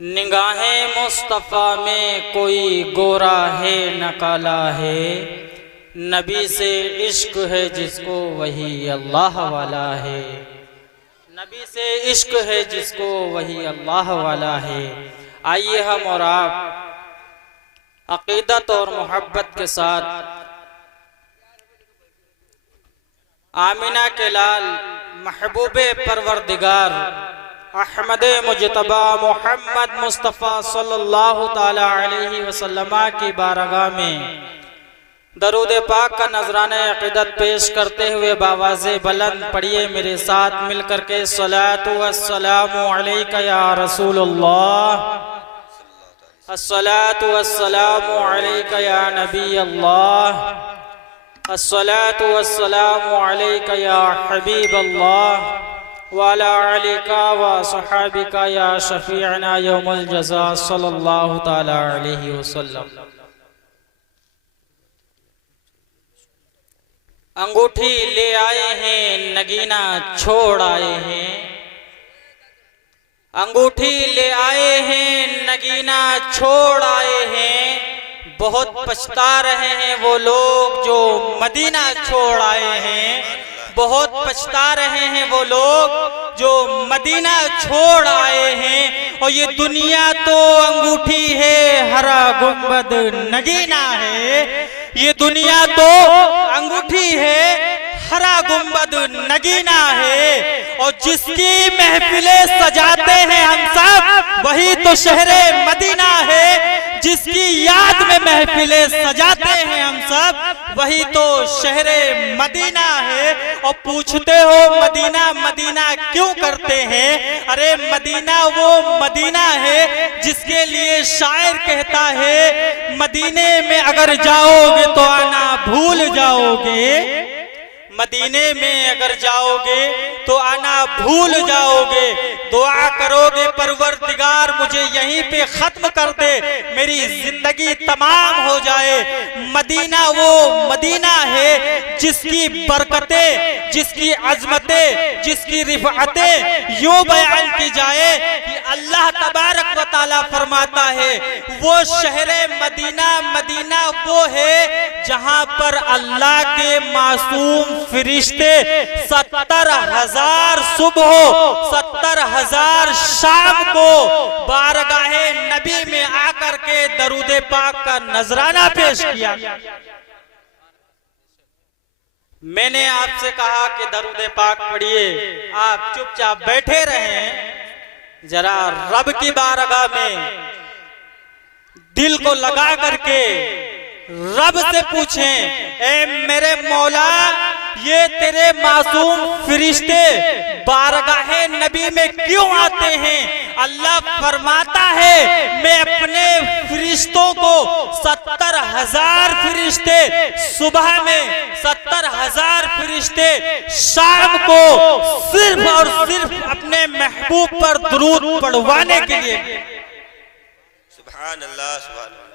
निगाहें मुस्तफ़ा में कोई गोरा है न काला है, नबी से इश्क है जिसको वही अल्लाह वाला है। नबी से इश्क है जिसको वही अल्लाह वाला है। आइए हम और आप अक़ीदत और मोहब्बत के साथ आमिना के लाल महबूबे परवरदिगार अहमद मुजतबा मोहम्मद मुस्तफ़ा सल्लल्लाहु ताला अलैहि वसल्लम की बारगाह में दरूद पाक का नजराने अक़ीदत पेश करते हुए बावाज़े बुलंद पढ़िए मेरे साथ मिलकर के सलातु वस्सलामु अलैका या रसूलुल्लाह, अस्सलातु वस्सलामु अलैका या नबी अल्लाह, अस्सलातु वस्सलामु अलैका या हबीब अल्लाह वाला अलिका व सहाबिका या शफीअना यौमुल जज़ा सल्लल्लाहु ताला अलैहि वसल्लम। अंगूठी ले आए हैं, नगीना छोड़ आए हैं। अंगूठी ले आए हैं, नगीना छोड़ आए हैं। बहुत पछता रहे हैं वो लोग जो मदीना छोड़ आए हैं। बहुत पछता रहे हैं वो लोग जो मदीना छोड़ आए हैं। और ये दुनिया तो अंगूठी है, हरा गुंबद नगीना है। ये दुनिया तो अंगूठी है, हरा गुंबद नगीना है। और जिसकी महफिलें सजाते हैं हम सब, वही तो शहरे मदीना है। जिसकी याद में महफिलें सजाते हैं हम सब, वही तो शहरे मदीना है। और पूछते हो मदीना मदीना क्यों करते हैं? अरे मदीना वो मदीना है जिसके लिए शायर कहता है, मदीने में अगर जाओगे तो आना भूल जाओगे। मदीने में अगर जाओगे तो आना भूल जाओगे। दुआ करोगे परवरदिगार मुझे यहीं पे खत्म कर दे, मेरी जिंदगी तमाम हो जाए। मदीना वो मदीना है जिसकी बरकतें, जिसकी अजमतें, जिसकी रिफ़अतें यूं बयान की जाए कि अल्लाह तबारक व तआला फरमाता है, वो शहरे मदीना मदीना वो है जहां पर अल्लाह के मासूम फरिश्ते 70,000 सुबह, 70,000 शाम को बारगाहे नबी में आकर के दरूद पाक का नजराना पेश किया। मैंने आपसे कहा कि दरूद पाक पढ़िए, आप चुपचाप बैठे रहें। जरा रब की बारगाह में दिल को लगा करके रब से पूछें, ए मेरे मौला, ये तेरे मासूम फरिश्ते बारगाहे नबी में क्यों आते हैं? अल्लाह फरमाता है, मैं अपने फरिश्तों को 70,000 फरिश्ते सुबह में, 70,000 फरिश्ते शाम को सिर्फ और सिर्फ अपने महबूब पर दुरूद पढ़वाने के लिए। सुभान अल्लाह, सुभान अल्लाह।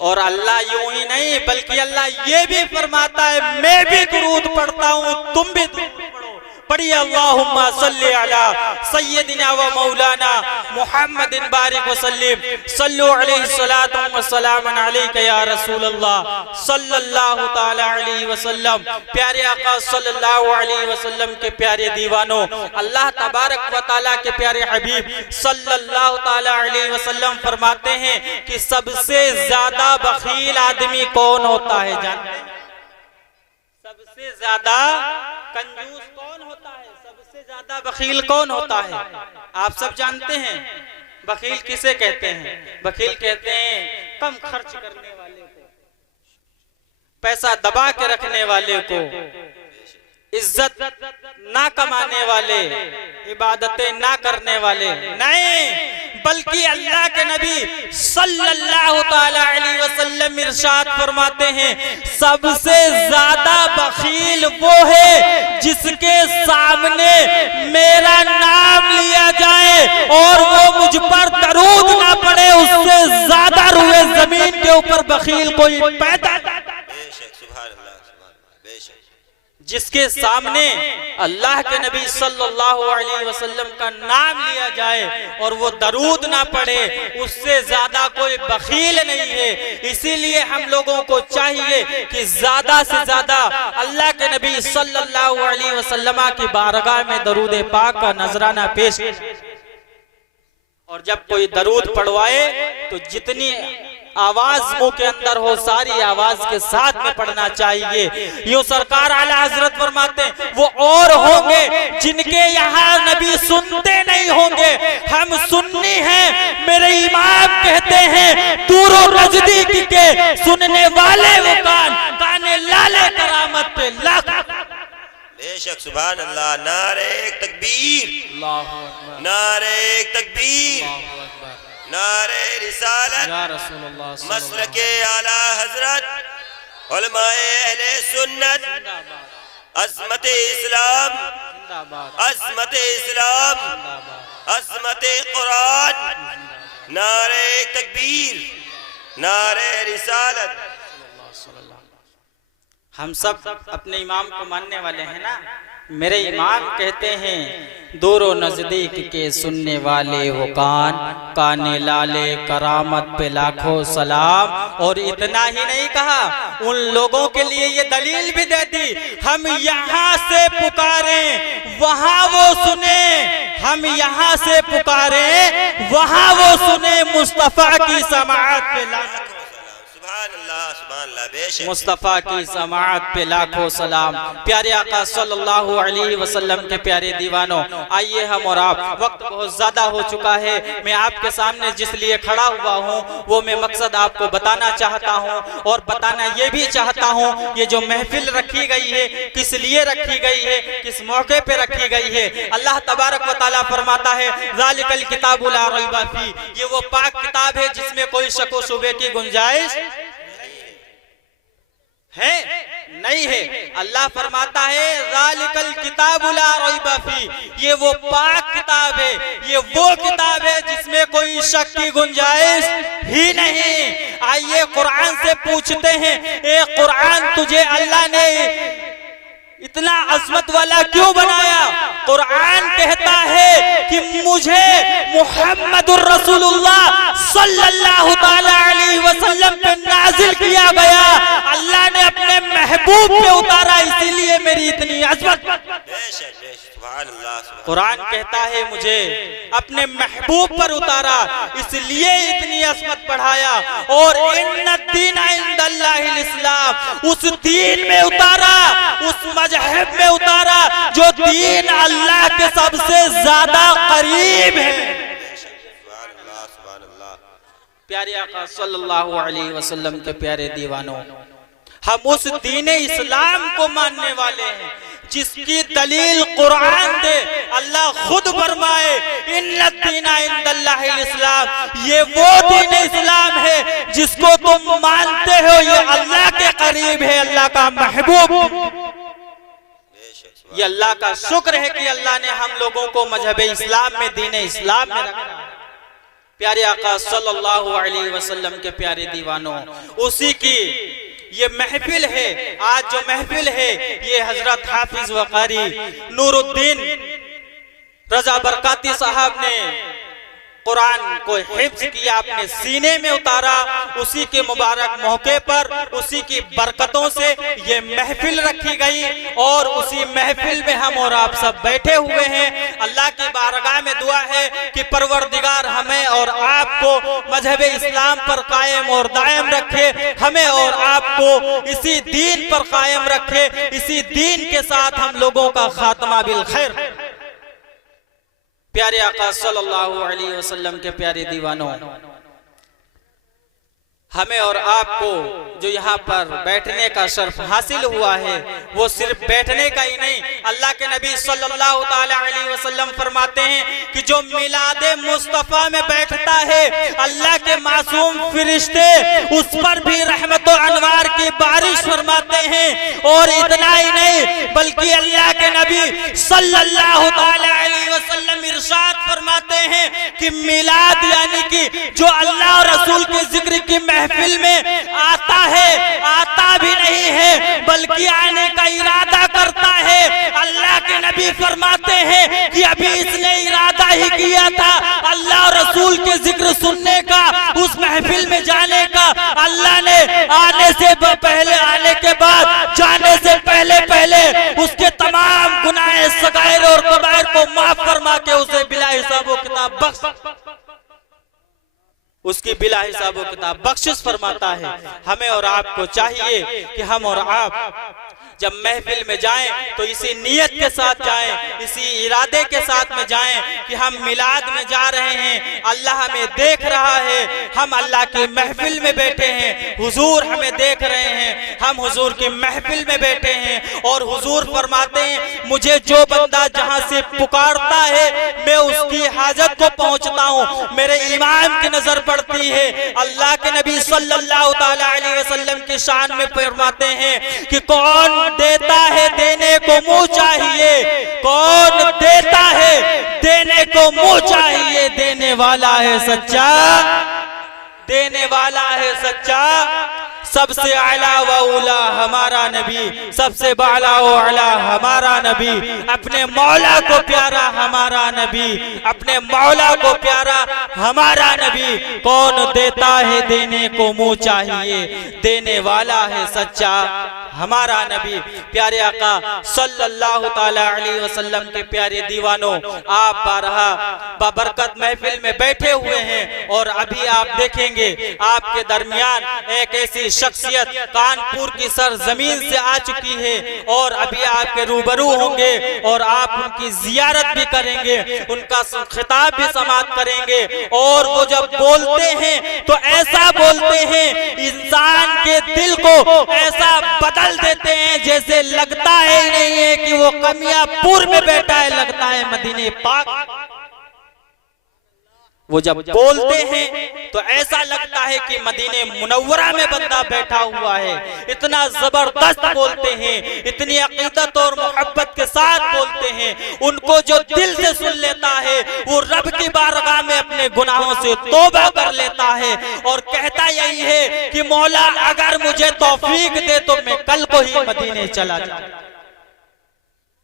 और अल्लाह यूं ही नहीं बल्कि अल्लाह ये भी फरमाता है, मैं भी दुरूद पढ़ता हूं, तुम भी दुरूद पढ़ो। पढ़िए अल्लाहुम्मा सल्ली अला सय्यदिना व मौलाना मुहम्मदिन बारिक वसल्लिम सल्लु अलैहि सलातु व सलामन अलैका या रसूल अल्लाह सल्लल्लाहु ताला अलैहि वसल्लम। प्यारे आका सल्लल्लाहु अलैहि वसल्लम के प्यारे दीवानों, अल्लाह तबारक व तआला के प्यारे हबीब सल्लल्लाहु ताला अलैहि वसल्लम फरमाते हैं कि सबसे ज्यादा बखील आदमी कौन होता है? जानते हैं? सबसे ज्यादा कंजूस कौन होता है? सबसे ज्यादा बखील कौन होता है? आप सब जानते हैं बखील किसे कहते हैं? बखील कहते हैं कम खर्च करने वाले को, पैसा दबा के रखने वाले को, इज्जत ना कमाने वाले, इबादतें ना करने वाले। नहीं, बल्कि अल्लाह के नबी सल्लल्लाहु ताला अलैहि वसल्लम इरशाद फरमाते हैं, सबसे ज्यादा बखील वो है जिसके सामने मेरा नाम लिया जाए और वो मुझ पर दरूद ना पड़े। उससे ज्यादा रुए जमीन के ऊपर बखील कोई पैदा। जिसके सामने अल्लाह के नबी सल्लल्लाहु अलैहि वसल्लम का नाम लिया जाए और वो दरूद ना पढ़े, उससे ज्यादा कोई बखील नहीं है। इसीलिए हम लोगों को चाहिए कि ज्यादा से ज्यादा अल्लाह के नबी सल्लल्लाहु अलैहि वसल्लम की बारगाह में दरूद पाक का नजराना पेश, और जब कोई दरूद पढ़वाए तो जितनी आवाज मुंह के अंदर हो सारी आवाज के साथ में पढ़ना चाहिए। यूं सरकार आला हजरत फरमाते हैं वो और होंगे जिनके यहाँ नबी सुनते नहीं होंगे, हम सुन्नी हैं। मेरे इमाम कहते हैं दूरो नजदीक के सुनने वाले वो काने लाले करामत पे लाख। बेशक सुभान अल्लाह। नारे तकबीर, नारे तकबीर, नारे रिसालत, मसलके आला हजरत, उलमाए अहले सुन्नत, अज़मत इस्लाम, अज़मत इस्लाम, अज़मत कुरान, नारे तकबीर, नारे रिसालत। हम सब अपने इमाम को मानने वाले हैं ना। मेरे इमाम कहते हैं दूरो नजदीक के सुनने वाले हो काने लाले करामत पे लाखों सलाम। और इतना ही नहीं कहा, उन लोगों के लिए ये दलील भी दे दी, हम यहाँ से पुकारे वहाँ वो सुने, हम यहाँ से पुकारे वहाँ वो सुने। मुस्तफा की समाअत पे लाखों, मुस्तफा की समाअत पे लाखों सलाम। प्यारे आका सल्लल्लाहु अलैहि वसल्लम के प्यारे दीवानों, आइए हम और आप, वक्त बहुत ज्यादा हो चुका है। मैं आपके सामने जिस लिए खड़ा हुआ हूँ वो मैं मकसद आपको बताना चाहता हूँ, और बताना ये भी चाहता हूँ ये जो महफिल रखी गई है किस लिए रखी गई है, किस मौके पे रखी गई है। अल्लाह तबारक व तआला फरमाता है ज़ालिकल किताबु ला रैब फी, ये वो पाक किताब है जिसमें कोई शक व शुबे की गुंजाइश है नहीं है। अल्लाह फरमाता है ज़ालिकल किताबु ला रैब फी, ये वो पाक किताब है, ये वो किताब है जिसमें कोई शक की गुंजाइश ही नहीं। आइए कुरान से पूछते हैं, ए कुरान तुझे अल्लाह ने इतना अजमत वाला क्यों बनाया? कुरान कहता है कि मुझे मुहम्मदुर रसूलुल्लाह सल्लल्लाहु ताला अलैहि वसल्लम पे नाजिल किया गया, अल्लाह ने अपने महबूब पे उतारा, इसीलिए मेरी इतनी अजमत। कुरान कहता है मुझे अपने महबूब पर उतारा, इसलिए इतनी अजमत बढ़ाया। और इन्नद्दीन इंदल्लाहिल इस्लाम, उस दीन में उतारा, उस मजहब में उतारा जो दीन अल्लाह के सबसे ज्यादा करीब है। प्यारे आका सल्लल्लाहु अलैहि वसल्लम के प्यारे दीवानों, हम उस दीन इस्लाम को मानने वाले हैं जिसकी दलील कुरान दे। अल्लाह खुद फरमाए इन्नद्दीना इंदल्लाहिल इस्लाम, ये वो दीन इस्लाम है जिसको तुम मानते हो ये अल्लाह के करीब है, अल्लाह का महबूब। ये अल्लाह का शुक्र है कि अल्लाह ने हम लोगों को मजहब इस्लाम में, दीन इस्लाम में रखा। प्यारे आका सल्लल्लाहु अलैहि वसल्लम के प्यारे दीवानों, उसी की ये महफिल है। आज जो महफिल है ये हजरत हाफिज वकारी नूरुद्दीन रजा बरकाती साहब ने कुरान को हिफ्ज किया, अपने सीने में उतारा। उसी के मुबारक मौके पर, उसी की बरकतों से ये महफिल रखी गई, और उसी महफिल में हम और आप सब बैठे हुए हैं। अल्लाह की बारगाह में दुआ है कि परवरदिगार हमें और आपको मजहब इस्लाम पर कायम और दायम रखे, हमें और आपको इसी दीन पर कायम रखे, इसी दीन के साथ हम लोगों का खात्मा बिल खैर। प्यारे आका सल्लल्लाहु अलैहि वसल्लम के प्यारे दीवानों, हमें और आपको जो यहाँ पर बैठने का शर्फ हासिल हुआ है वो सिर्फ बैठने का ही नहीं, अल्लाह के नबी सल्लल्लाहु ताला अलैहि वसल्लम फरमाते हैं कि जो मिलादे मुस्तफा में बैठता है अल्लाह के मासूम फरिश्ते उस पर भी रहमत और अनवार की बारिश फरमाते हैं। और इतना ही नहीं बल्कि अल्लाह के नबी सल्लल्लाहु ताला अलैहि वसल्लम इरशाद फरमाते हैं कि मिलाद यानी कि जो अल्लाह और रसूल के जिक्र की महफिल में आता है, आता भी नहीं है बल्कि आने का इरादा करता है। अल्लाह के नबी फरमाते हैं कि अभी इसने इरादा ही किया था अल्लाह और रसूल के जिक्र सुनने का, उस महफिल में जाने का। अल्लाह ने आने से पहले, आने के बाद, जाने से पहले पहले उसके तमाम गुनाह सगायर और कबायर को माफ फरमा के उसे बिला हिसाब किताब बख्श, उसकी बिला हिसाब किताब बख्शिश फरमाता है। हमें और आपको चाहिए कि हम और आप जब महफिल में जाएं तो इसी नियत के साथ जाएं, इसी इरादे के साथ में जाएं कि हम मिलाद में जा रहे हैं, अल्लाह हमें देख रहा है, हम अल्लाह की महफिल में बैठे हैं, हुजूर हमें देख रहे हैं, हम हुजूर की महफिल में बैठे हैं। और हुजूर फरमाते हैं मुझे जो बंदा जहां से पुकारता है मैं उसकी हाजत को पहुंचता हूं। मेरे इमाम की नजर पड़ती है। अल्लाह के नबी सल्लल्लाहु अलैहि वसल्लम की शान में फरमाते हैं कि कौन देता है देने को मुंह चाहिए, कौन देता है देने को मुंह चाहिए, देने वाला है सच्चा, देने वाला है सच्चा। सबसे आला व उला हमारा नबी, सबसे बाला व आला हमारा नबी, अपने मौला को प्यारा हमारा नबी, अपने मौला को प्यारा हमारा नबी। कौन देता है देने को मुंह चाहिए, देने वाला है सच्चा हमारा नबी। प्यारे आका सल्लल्लाहु ताला अलैहि वसल्लम के प्यारे दीवानों, आप बारहा बाबरकत महफिल में बैठे हुए हैं और अभी आप देखेंगे आपके दरमियान एक ऐसी शख्सियत कानपुर की सरजमीन से आ चुकी है और अभी आपके रूबरू होंगे और आप उनकी जियारत भी करेंगे, उनका खिताब भी समाप्त करेंगे। और वो जब बोलते हैं तो ऐसा बोलते हैं इंसान के दिल को ऐसा बदल देते हैं जैसे लगता है ही नहीं है कि वो कमियापुर में बैठा है, लगता है मदीने पाक। वो जब बोलते हैं तो ऐसा लगता है कि मदीने मुनव्वरा में बंदा बैठा हुआ है। इतना जबरदस्त बोलते हैं, इतनी अकीदत और मोहब्बत के साथ बोलते हैं। उनको जो दिल से सुन लेता है वो रब की बारगाह में अपने गुनाहों से तौबा कर लेता है और कहता यही है कि मौला अगर मुझे तौफीक दे तो मैं कल को ही मदीने चला जाऊं।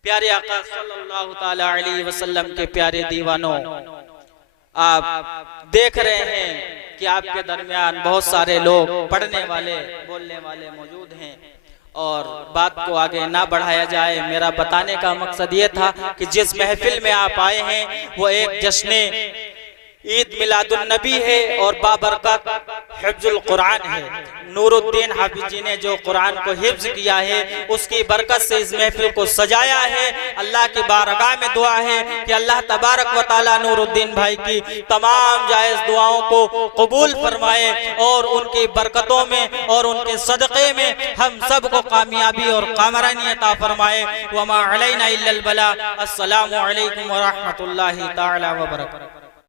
प्यारे आका सल्लल्लाहु ताला अलैहि वसल्लम के प्यारे दीवानों, आप देख रहे हैं कि आपके दरमियान बहुत सारे लोग पढ़ने वाले, बोलने वाले मौजूद हैं और बात को आगे ना बढ़ाया जाए। मेरा बताने का मकसद ये था कि जिस महफिल में आप आए हैं वो एक जश्न ईद मिलादुन नबी है और बाबरकत हिफ्जुल कुरान है। नूरुद्दीन हाफिज जी ने जो कुरान को हिफ्ज किया है उसकी बरकत से इस महफिल को सजाया है। अल्लाह की बारगाह में दुआ है कि अल्लाह तबारक व तआला नूरुद्दीन भाई की तमाम जायज दुआओं को कबूल फरमाए और उनकी बरकतों में और उनके सदक़े में हम सब को कामयाबी और कामरानी अता फरमाए। वमा अलैना इल्लल बला। अस्सलामु अलैकुम व रहमतुल्लाहि तआला व बरकातहू।